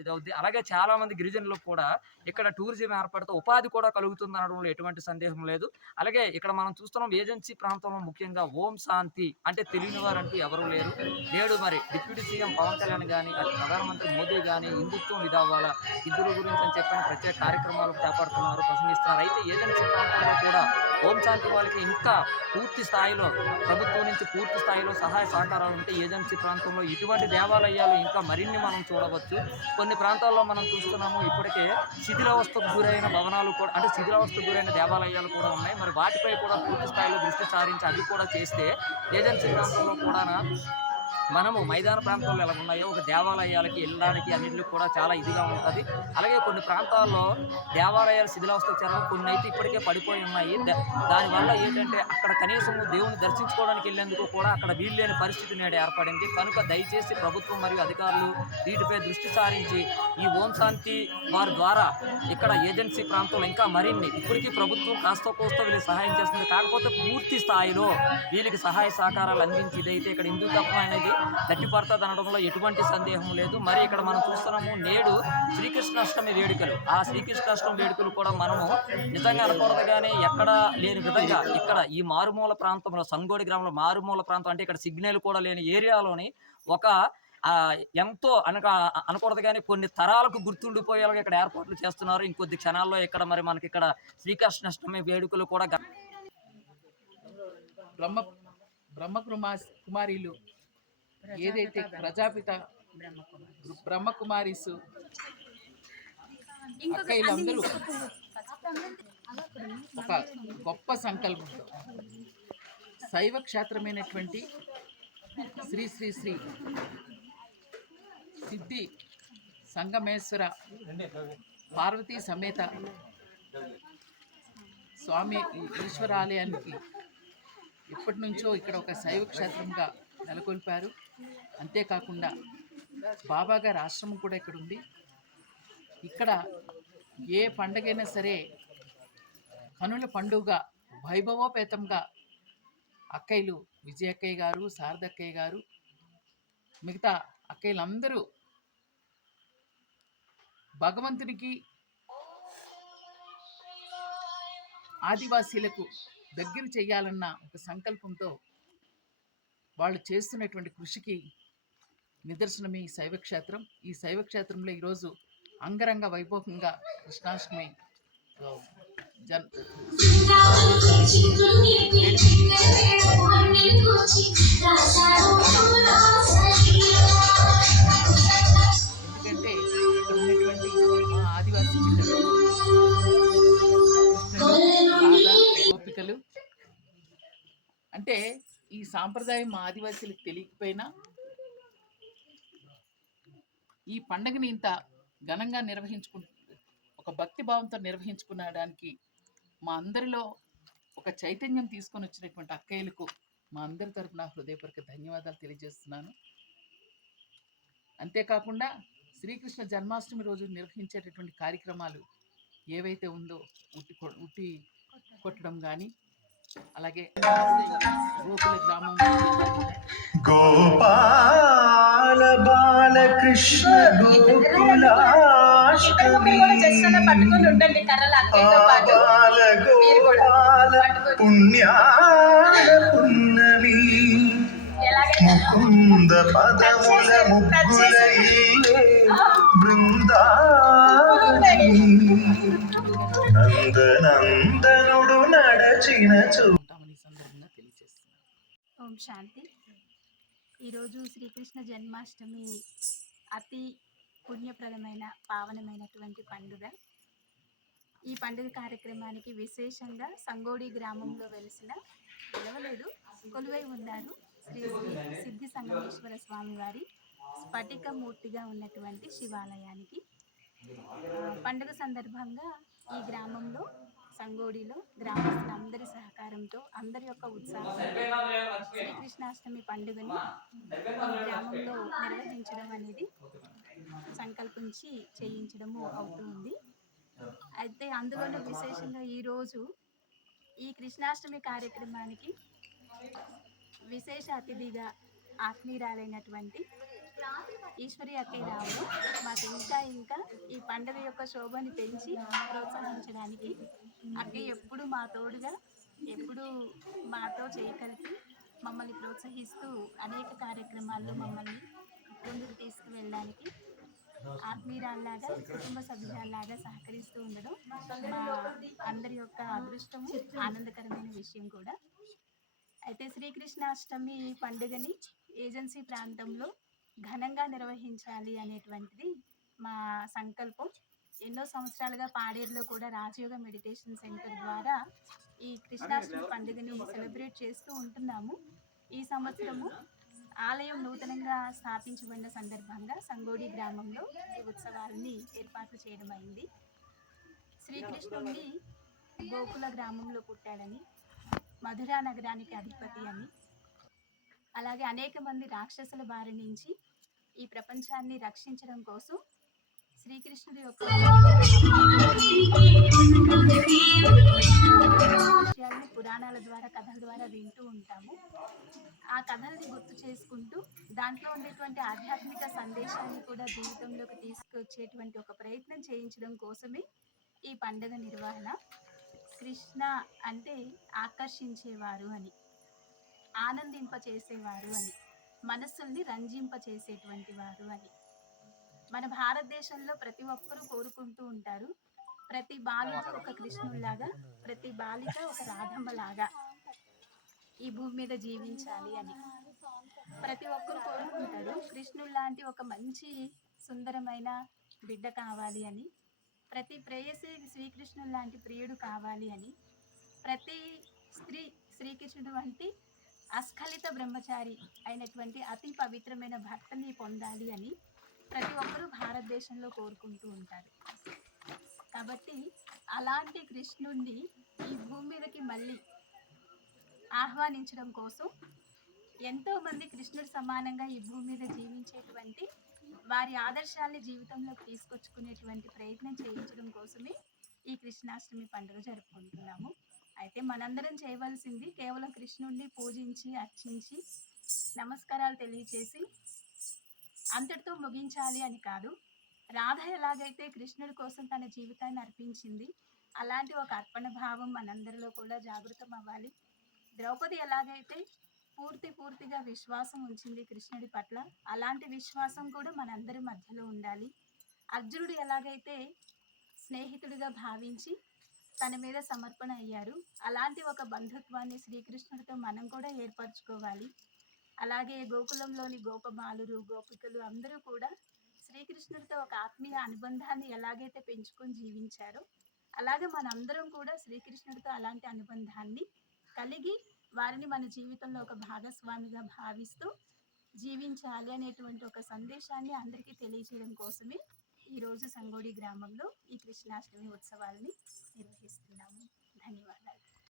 ఇది అవుద్ది అలాగే చాలా మంది గిరిజనులకు కూడా ఇక్కడ టూరిజం ఏర్పడితే ఉపాధి కూడా కలుగుతుంది అనడంలో ఎటువంటి సందేహం లేదు. అలాగే ఇక్కడ మనం చూస్తున్నాం ఏజెన్సీ ప్రాంతంలో ముఖ్యంగా ఓం శాంతి అంటే తెలియని వారంటూ ఎవరు లేరు. నేడు మరి డిప్యూటీ సీఎం పవన్ కళ్యాణ్ కానీ అటు ప్రధానమంత్రి మోదీ కానీ హిందుత్వం ఇదవ్వాల. ఇద్దరు గురించి అని చెప్పిన ప్రత్యేక కార్యక్రమాలు చేపడుతున్నారు ప్రసంగిస్తున్నారు అయితే ఏజెన్సీ ప్రాంతంలో కూడా ఓం శాంతి వాళ్ళకి ఇంకా పూర్తి స్థాయిలో ప్రభుత్వం నుంచి పూర్తి స్థాయిలో సహాయ సహకారాలు ఉంటే ఏజెన్సీ ప్రాంతంలో ఇటువంటి దేవాలయాలు ఇంకా మరిన్ని మనం చూడవచ్చు. కొన్ని కొన్ని ప్రాంతాల్లో మనం చూస్తున్నాము ఇప్పటికే శిథిలావస్థకు గురైన భవనాలు కూడా అంటే శిథిలావస్థకు గురైన దేవాలయాలు కూడా ఉన్నాయి. మరి వాటిపై కూడా పూర్తి స్థాయిలో దృష్టి సారించి అది కూడా చేస్తే ఏజెన్సీ ప్రాంతంలో కూడా మనము మైదాన ప్రాంతాల్లో ఎలా ఉన్నాయో ఒక దేవాలయాలకి వెళ్ళడానికి అన్నింటికి కూడా చాలా ఇదిగా ఉంటుంది. అలాగే కొన్ని ప్రాంతాల్లో దేవాలయాలు శిథిలావస్థకు చేరడం కొన్ని అయితే ఇప్పటికే పడిపోయి ఉన్నాయి. దానివల్ల ఏంటంటే అక్కడ కనీసం దేవుని దర్శించుకోవడానికి వెళ్ళేందుకు కూడా అక్కడ వీల్లేని పరిస్థితి నేడు ఏర్పడింది. కనుక దయచేసి ప్రభుత్వం మరియు అధికారులు వీటిపై దృష్టి సారించి ఈ ఓం శాంతి వారి ద్వారా ఇక్కడ ఏజెన్సీ ప్రాంతంలో ఇంకా మరిన్ని ఇప్పటికీ ప్రభుత్వం కాస్త కోస్త వీళ్ళకి సహాయం చేస్తుంది. కాకపోతే పూర్తి స్థాయిలో వీళ్ళకి సహాయ సహకారాలు అందించి ఇదైతే ఇక్కడ హిందుత్వం అనేది గట్టిపడుతుంది అనడంలో ఎటువంటి సందేహం లేదు. మరి ఇక్కడ మనం చూస్తున్నాము నేడు శ్రీకృష్ణాష్టమి వేడుకలు. ఆ శ్రీకృష్ణాష్టమి వేడుకలు కూడా మనము నిజంగా అనకూడదు కానీ ఎక్కడ లేని విధంగా ఇక్కడ ఈ మారుమూల ప్రాంతంలో సంగోడి గ్రామంలో మారుమూల ప్రాంతం అంటే ఇక్కడ సిగ్నల్ కూడా లేని ఏరియాలోని ఒక ఎంతో అనక అనకూడదు కానీ కొన్ని తరాలకు గుర్తుండిపోయేలాగా ఇక్కడ ఏర్పాట్లు చేస్తున్నారు. ఇంకొద్ది క్షణాల్లో ఇక్కడ మరి మనకి ఇక్కడ శ్రీకృష్ణాష్టమి వేడుకలు కూడా బ్రహ్మ బ్రహ్మ కుమారీలు ఏదైతే ప్రజాపిత బ్రహ్మకుమారీసు. అక్కయ్యలందరూ ఒక గొప్ప సంకల్పంతో శైవ క్షేత్రమైనటువంటి శ్రీ శ్రీ శ్రీ సిద్ధి సంగమేశ్వర పార్వతీ సమేత స్వామి ఈశ్వరాలయానికి ఇప్పటి నుంచో ఇక్కడ ఒక శైవ క్షేత్రంగా నెలకొల్పారు. అంతేకాకుండా బాబా గారి ఆశ్రమం కూడా ఇక్కడ ఉంది ఇక్కడ ఏ పండగైనా సరే కనుల పండుగ వైభవోపేతంగా అక్కయ్యలు విజయక్కయ్య గారు శారదక్కయ్య గారు మిగతా అక్కయ్యలందరూ భగవంతునికి ఆదివాసీలకు దగ్గర చేయాలన్న ఒక సంకల్పంతో వాళ్ళు చేస్తున్నటువంటి కృషికి నిదర్శనమే ఈ శైవక్షేత్రం. ఈ శైవక్షేత్రంలో ఈరోజు అంగరంగ వైభవంగా కృష్ణాష్టమి ఆ, జన్ సాంప్రదాయం మా ఆదివాసీలకు తెలియకపోయినా ఈ పండగని ఇంత ఘనంగా నిర్వహించుకు ఒక భక్తి భావంతో నిర్వహించుకునడానికి మా అందరిలో ఒక చైతన్యం తీసుకొని వచ్చినటువంటి అక్కయ్యలకు మా అందరి తరఫున హృదయపూర్వక ధన్యవాదాలు తెలియజేస్తున్నాను. అంతేకాకుండా శ్రీకృష్ణ జన్మాష్టమి రోజు నిర్వహించేటటువంటి కార్యక్రమాలు ఏవైతే ఉందో ఉట్టి కొ- ఉట్టి కొట్టడం కానీ అలాగే గోకుల గ్రామం. గోపాల బాలకృష్ణ గోకులాష్టమి. పట్టుకొని ఉండండి కర్రలు అక్కయ్యతో పాటు. పుణ్యాల పున్నమి. ముకుంద పదముల ముగ్గుల ఇల్లే బృందావని ఓం శాంతి. ఈరోజు శ్రీకృష్ణ జన్మాష్టమి అతి పుణ్యప్రదమైన పావనమైనటువంటి పండుగ. ఈ పండుగ కార్యక్రమానికి విశేషంగా సంగోడి గ్రామంలో వెలిసిన వెలవలేదు కొలువై ఉన్నారు శ్రీ శ్రీ సిద్ధి సంగమేశ్వర స్వామి వారి స్ఫటిక మూర్తిగా ఉన్నటువంటి శివాలయానికి. పండుగ సందర్భంగా ఈ గ్రామంలో సంగోడిలో గ్రామస్తులందరి సహకారంతో అందరి యొక్క ఉత్సాహం శ్రీకృష్ణాష్టమి పండుగని గ్రామంలో నిర్వహించడం అనేది సంకల్పించి చేయించడము అవుతుంది అయితే అందువల్ల విశేషంగా ఈరోజు ఈ కృష్ణాష్టమి కార్యక్రమానికి విశేష అతిథిగా ఆత్మీయురాలైనటువంటి ఈశ్వరి అక్కయ్య రావు మాకు ఇంకా ఇంకా ఈ పండుగ యొక్క శోభని పెంచి ప్రోత్సహించడానికి అక్కయ్య ఎప్పుడు మా తోడుగా ఎప్పుడు మాతో చేయగలిపి మమ్మల్ని ప్రోత్సహిస్తూ అనేక కార్యక్రమాల్లో మమ్మల్ని ముందుకు తీసుకువెళ్ళడానికి ఆత్మీయురాల్లాగా కుటుంబ సభ్యురాల్లాగా సహకరిస్తూ ఉండడం మా అందరి యొక్క అదృష్టము ఆనందకరమైన విషయం కూడా. అయితే శ్రీకృష్ణాష్టమి పండుగని ఏజెన్సీ ప్రాంతంలో ఘనంగా నిర్వహించాలి అనేటువంటిది మా సంకల్పం. ఎన్నో సంవత్సరాలుగా పాడేరులో కూడా రాజయోగ మెడిటేషన్ సెంటర్ ద్వారా ఈ కృష్ణాష్టమి పండుగని సెలబ్రేట్ చేస్తూ ఉంటున్నాము. ఈ సంవత్సరము ఆలయం నూతనంగా స్థాపించబడిన సందర్భంగా సంగోడి గ్రామంలో ఈ ఉత్సవాలని ఏర్పాట్లు చేయడం అయింది. శ్రీకృష్ణుడిని గోకుల గ్రామంలో పుట్టాడని మధురా నగరానికి అధిపతి అని అలాగే అనేక మంది రాక్షసుల బారి నుంచి ఈ ప్రపంచాన్ని రక్షించడం కోసం శ్రీకృష్ణుడి యొక్క విషయాల్ని పురాణాల ద్వారా కథల ద్వారా వింటూ ఉంటాము. ఆ కథల్ని గుర్తు చేసుకుంటూ దాంట్లో ఉండేటువంటి ఆధ్యాత్మిక సందేశాన్ని కూడా జీవితంలోకి తీసుకొచ్చేటువంటి ఒక ప్రయత్నం చేయించడం కోసమే ఈ పండుగ నిర్వహణ. కృష్ణ అంటే ఆకర్షించేవారు అని ఆనందింపచేసేవారు అని. మనస్సుల్ని రంజింపచేసేటువంటి వారు అని. మన భారతదేశంలో ప్రతి ఒక్కరూ కోరుకుంటూ ఉంటారు ప్రతి బాలిక ఒక కృష్ణుల్లాగా ప్రతి బాలిక ఒక రాధమ్మలాగా ఈ భూమి మీద జీవించాలి అని. ప్రతి ఒక్కరు కోరుకుంటారు కృష్ణుడు లాంటి ఒక మంచి సుందరమైన బిడ్డ కావాలి అని. ప్రతి ప్రేయసి శ్రీకృష్ణుడు లాంటి ప్రియుడు కావాలి అని. ప్రతి స్త్రీ శ్రీకృష్ణుడు వంటి అస్ఖలిత బ్రహ్మచారి అయినటువంటి అతి పవిత్రమైన భర్తని పొందాలి అని ప్రతి ఒక్కరూ భారతదేశంలో కోరుకుంటూ ఉంటారు. కాబట్టి అలాంటి కృష్ణుణ్ణి ఈ భూమి మీదకి మళ్ళీ ఆహ్వానించడం కోసం ఎంతో మంది కృష్ణుడు సమానంగా ఈ భూమి మీద జీవించేటువంటి వారి ఆదర్శాల్ని జీవితంలోకి తీసుకొచ్చుకునేటువంటి ప్రయత్నం చేయించడం కోసమే ఈ కృష్ణాష్టమి పండుగ జరుపుకుంటున్నాము. అయితే మనందరం చేయవలసింది కేవలం కృష్ణుడిని పూజించి అర్చించి నమస్కారాలు తెలియచేసి అంతటితో ముగించాలి అని కాదు. రాధ ఎలాగైతే కృష్ణుడి కోసం తన జీవితాన్ని అర్పించింది అలాంటి ఒక అర్పణ భావం మనందరిలో కూడా జాగృతం అవ్వాలి. ద్రౌపది ఎలాగైతే పూర్తి పూర్తిగా విశ్వాసం ఉంచింది కృష్ణుడి పట్ల అలాంటి విశ్వాసం కూడా మనందరి మధ్యలో ఉండాలి. అర్జునుడు ఎలాగైతే స్నేహితుడిగా భావించి తన మీద సమర్పణ అయ్యారు. అలాంటి ఒక బంధుత్వాన్ని శ్రీకృష్ణుడితో మనం కూడా ఏర్పరచుకోవాలి. అలాగే గోకులంలోని గోపబాలురు గోపికలు అందరూ కూడా శ్రీకృష్ణుడితో ఒక ఆత్మీయ అనుబంధాన్ని ఎలాగైతే పెంచుకొని జీవించారో అలాగే మనందరం కూడా శ్రీకృష్ణుడితో అలాంటి అనుబంధాన్ని కలిగి వారిని మన జీవితంలో ఒక భాగస్వామిగా భావిస్తూ జీవించాలి అనేటువంటి ఒక సందేశాన్ని అందరికీ తెలియజేయడం కోసమే ఈరోజు సంగోడి గ్రామంలో ఈ కృష్ణాష్టమి ఉత్సవాలని నిర్వహిస్తున్నాము. ధన్యవాదాలు.